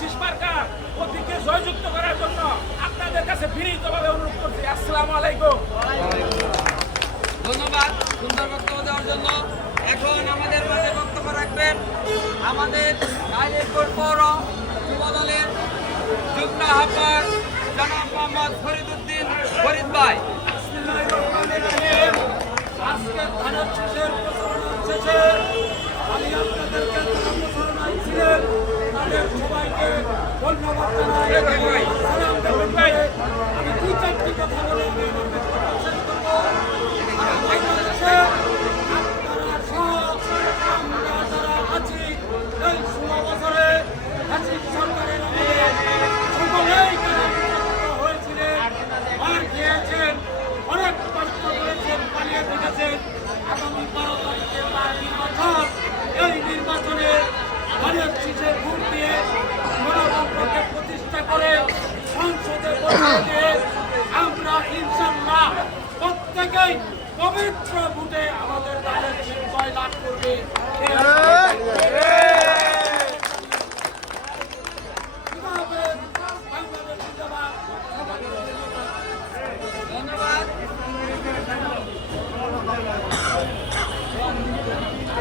শীষ মার্কা প্রতীককে জয়যুক্ত করার জন্য আপনাদের কাছে বিনীতভাবে অনুরোধ করছি। আসসালামু আলাইকুম। ধন্যবাদ সুন্দর বক্তব্য দেওয়ার জন্য। এখন আমাদের মাঝে বক্তব্য রাখবেন আমাদের নাইলেরপুর পৌর যুব দলের যুগ্ম আহ্বায়ক জনাব মোহাম্মদ ফরিদউদ্দিন ফরিদ ভাই। আজকে ধানের শীষের প্রচারণা শেষে আমি আপনাদেরকে যারা প্রচারণায় ছিলেন তাদের সবাইকে ধন্যবাদ জানাই। সালাম দেবেন ভাই। আমি 2-4টি কথা বলে